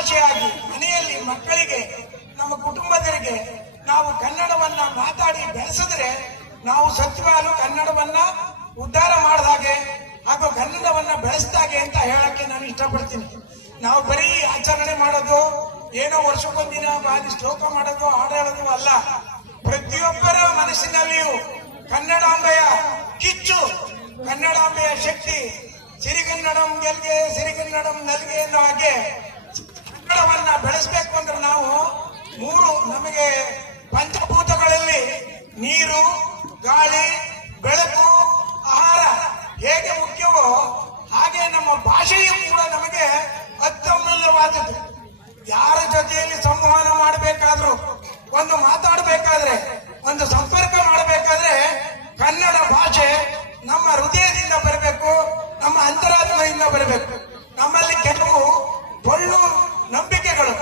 ಭಾಷೆಯಾಗಿ ಮನೆಯಲ್ಲಿ ಮಕ್ಕಳಿಗೆ ನಮ್ಮ ಕುಟುಂಬದವರಿಗೆ ನಾವು ಕನ್ನಡವನ್ನ ಮಾತಾಡಿ ಬೆಳೆಸಿದ್ರೆ ನಾವು ಸತ್ಯವಾಗಲು ಕನ್ನಡವನ್ನ ಉದ್ಧಾರ ಮಾಡಿದಾಗೆ ಹಾಗೂ ಕನ್ನಡವನ್ನ ಬೆಳೆಸಿದಾಗೆ ಅಂತ ಹೇಳಕ್ಕೆ ನಾನು ಇಷ್ಟಪಡ್ತೀನಿ. ನಾವು ಬರೀ ಆಚರಣೆ ಮಾಡೋದು, ಏನೋ ವರ್ಷಕ್ಕೊಂದಿನ ಬಾರಿ ಶ್ಲೋಕ ಮಾಡೋದು, ಹಾಡು ಹೇಳೋದು ಅಲ್ಲ. ಪ್ರತಿಯೊಬ್ಬರ ಮನಸ್ಸಿನಲ್ಲಿಯೂ ಕನ್ನಡಾಂಬೆಯ ಕಿಚ್ಚು, ಕನ್ನಡಾಂಬೆಯ ಶಕ್ತಿ, ಸಿರಿಗನ್ನಡಂ ಗೆಲ್ಗೆ ಸಿರಿಗನ್ನಡಂ ನಲ್ಗೆ ಅನ್ನೋ ಹಾಗೆ ಕನ್ನಡವನ್ನ ಬೆಳೆಸಬೇಕು ಅಂದ್ರೆ ನಾವು ನಮಗೆ ಪಂಚಭೂತಗಳಲ್ಲಿ ನೀರು, ಗಾಳಿ, ಬೆಳಕು, ಆಹಾರ ಹೇಗೆ ಮುಖ್ಯವೋ ಹಾಗೆ ನಮ್ಮ ಭಾಷೆಯೂ ಕೂಡ ನಮಗೆ ಅತ್ಯಮೂಲ್ಯವಾದದ್ದು. ಯಾರ ಜೊತೆಯಲ್ಲಿ ಸಂವಹನ ಮಾಡಬೇಕಾದ್ರೂ, ಒಂದು ಮಾತಾಡಬೇಕಾದ್ರೆ, ಒಂದು ಸಂಪರ್ಕ ಮಾಡಬೇಕಾದ್ರೆ ಕನ್ನಡ ಭಾಷೆ ನಮ್ಮ ಹೃದಯದಿಂದ ಬರಬೇಕು, ನಮ್ಮ ಅಂತರಾತ್ಮದಿಂದ ಬರಬೇಕು. ನಮ್ಮಲ್ಲಿ ಕೆಲವು ಒಳ್ಳು ನಂಬಿಕೆಗಳು,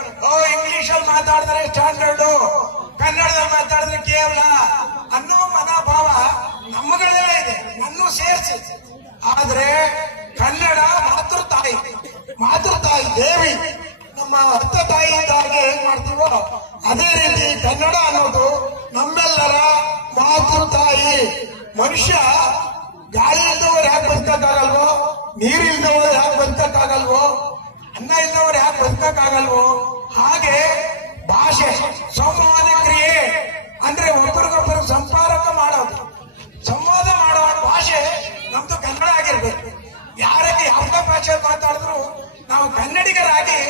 ಇಂಗ್ಲಿಷಲ್ಲಿ ಮಾತಾಡಿದ್ರೆ ಸ್ಟ್ಯಾಂಡರ್ಡು, ಕನ್ನಡದಲ್ಲಿ ಮಾತಾಡಿದ್ರೆ ಕೇವಲ ಅನ್ನೋ ಮನೋಭಾವ ನಮ್ಮಗಳೇ ಇದೆ, ನನ್ನೂ ಸೇರಿಸಿ. ಆದ್ರೆ ಕನ್ನಡ ಮಾತೃತಾಯಿ ದೇವಿ, ನಮ್ಮ ಅತ್ತ ತಾಯಿ ಇದ್ದಾಗೆ ಹೇಗ್ ಮಾಡ್ತೀವೋ ಅದೇ ರೀತಿ ಕನ್ನಡ ಅನ್ನೋದು ನಮ್ಮೆಲ್ಲರ ಮಾತೃತಾಯಿ. ಮನುಷ್ಯ ಗಾಳಿ ಇಲ್ದವರು ಯಾಕೆ ಬದುಕಕ್ಕಾಗಲ್ವೋ, ನೀರಿಲ್ದವರು ಯಾಕೆ ಬದುಕಕ್ಕಾಗಲ್ವೋ, ಅನ್ನ ಇಲ್ದವರು ಯಾಕೆ ಬದುಕಕ್ಕಾಗಲ್ವೋ, ಹಾಗೆ ಭಾಷೆ ಸಂವಹನ ಕ್ರಿಯೆ ಅಂದ್ರೆ ಒಬ್ಬರಿಗೊಬ್ಬರು ಸಂಪರ್ಕ ಮಾಡೋದು, ಸಂವಾದ ಮಾಡೋ ಭಾಷೆ ನಮ್ದು ಕನ್ನಡ ಆಗಿರ್ಬೇಕು. ಯಾರಿಗೆ ಯಾವುದೇ ಭಾಷೆ ಮಾತಾಡಿದ್ರು ನಾವು ಕನ್ನಡಿಗರಾಗಿ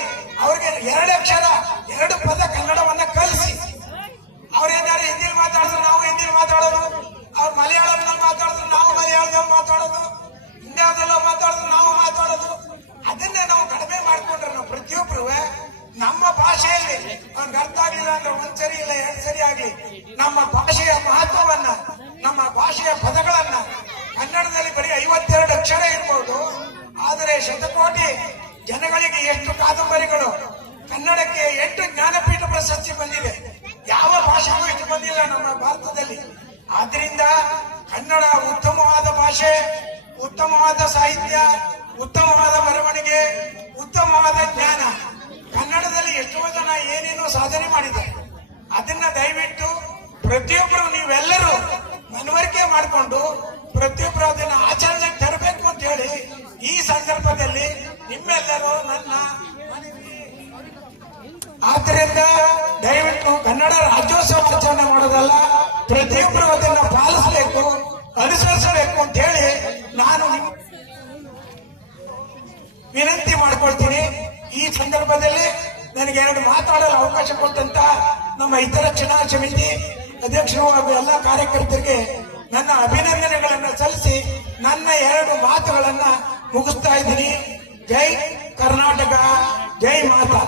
ಅವ್ರಿಗೆ 2 ಅಕ್ಷರ 2 ಪದ ಕನ್ನಡವನ್ನ ಕಲಿಸಿ. ಅವ್ರೇನಾದ್ರು ಹಿಂದಿಲಿ ಮಾತಾಡಿದ್ರು ನಾವು ಹಿಂದಿಲಿ ಮಾತಾಡೋದು, ಅವ್ರು ಮಲಯಾಳಂನಲ್ಲಿ ಮಾತಾಡಿದ್ರು ನಾವು ಮಲಯಾಳದಲ್ಲಿ ಮಾತಾಡೋದು, ಇನ್ಯಾವುದೆಲ್ಲ ಮಾತಾಡಿದ್ರು ನಾವು ಮಾತಾಡೋದು. ಅದನ್ನೇ ನಾವು ಕಡಿಮೆ ಮಾಡ್ಕೊಂಡ್ರೆ ನಾವು ಪ್ರತಿಯೊಬ್ಬರು ನಮ್ಮ ಭಾಷೆಯಲ್ಲಿ ಅವ್ರಿಗೆ ಅರ್ಥ ಆಗಿಲ್ಲ ಅಂದ್ರೆ 1 ಸರಿ ಇಲ್ಲ 2 ಸರಿ ಆಗ್ಲಿ ನಮ್ಮ ಭಾಷೆಯ ಮಹತ್ವವನ್ನ, ನಮ್ಮ ಭಾಷೆಯ ಪದಗಳನ್ನ, ಕನ್ನಡದಲ್ಲಿ ಬರೀ 52 ಅಕ್ಷರ ಇರ್ಬೋದು, ಆದರೆ ಶತಕೋಟಿ ಜನಗಳಿಗೆ ಎಷ್ಟು ಕಾದಂಬರಿಗಳು, ಕನ್ನಡಕ್ಕೆ 8 ಜ್ಞಾನಪೀಠ ಪ್ರಶಸ್ತಿ ಬಂದಿದೆ. ಯಾವ ಭಾಷೆಗೂ ಇಷ್ಟು ಬಂದಿಲ್ಲ ನಮ್ಮ ಭಾರತದಲ್ಲಿ. ಆದ್ರಿಂದ ಕನ್ನಡ ಉತ್ತಮವಾದ ಭಾಷೆ, ಉತ್ತಮವಾದ ಸಾಹಿತ್ಯ, ಉತ್ತಮವಾದ ಬರವಣಿಗೆ, ಉತ್ತಮವಾದ ಜ್ಞಾನ. ಕನ್ನಡದಲ್ಲಿ ಎಷ್ಟೋ ಜನ ಏನೇನೋ ಸಾಧನೆ ಮಾಡಿದ್ದಾರೆ. ಅದನ್ನ ದಯವಿಟ್ಟು ಪ್ರತಿಯೊಬ್ಬರು ನೀವೆಲ್ಲರೂ ಮನವರಿಕೆ ಮಾಡಿಕೊಂಡು ಪ್ರತಿಯೊಬ್ಬರು ಅದನ್ನ ಆಚರಣೆಗೆ ತರಬೇಕು ಅಂತ ಹೇಳಿ ಈ ಸಂದರ್ಭದಲ್ಲಿ ನಿಮ್ಮೆಲ್ಲರೂ ನನ್ನ ಆದ್ದರಿಂದ ದಯವಿಟ್ಟು ಕನ್ನಡ ರಾಜ್ಯೋತ್ಸವ ಆಚರಣೆ ಮಾಡೋದಲ್ಲ, ಪ್ರತಿಯೊಬ್ಬರು ಅದನ್ನ ಪಾಲಿಸಬೇಕು, ಅನುಸರಿಸಬೇಕು ಅಂತ ಹೇಳಿ ನಾನು ವಿನಂತಿ ಮಾಡ್ಕೊಳ್ತೀನಿ. ಈ ಸಂದರ್ಭದಲ್ಲಿ ನನಗೆ 2 ಮಾತಾಡಲು ಅವಕಾಶ ಕೊಟ್ಟಂತ ನಮ್ಮ ಹಿತ ರಕ್ಷಣಾ ಸಮಿತಿ ಅಧ್ಯಕ್ಷರು ಹಾಗೂ ಎಲ್ಲ ಕಾರ್ಯಕರ್ತರಿಗೆ ನನ್ನ ಅಭಿನಂದನೆಗಳನ್ನು ಸಲ್ಲಿಸಿ ನನ್ನ 2 ಮಾತುಗಳನ್ನ ಮುಗಿಸ್ತಾ ಇದ್ದೀನಿ. ಜೈ ಕರ್ನಾಟಕ, ಜೈ ಮಾತಾ.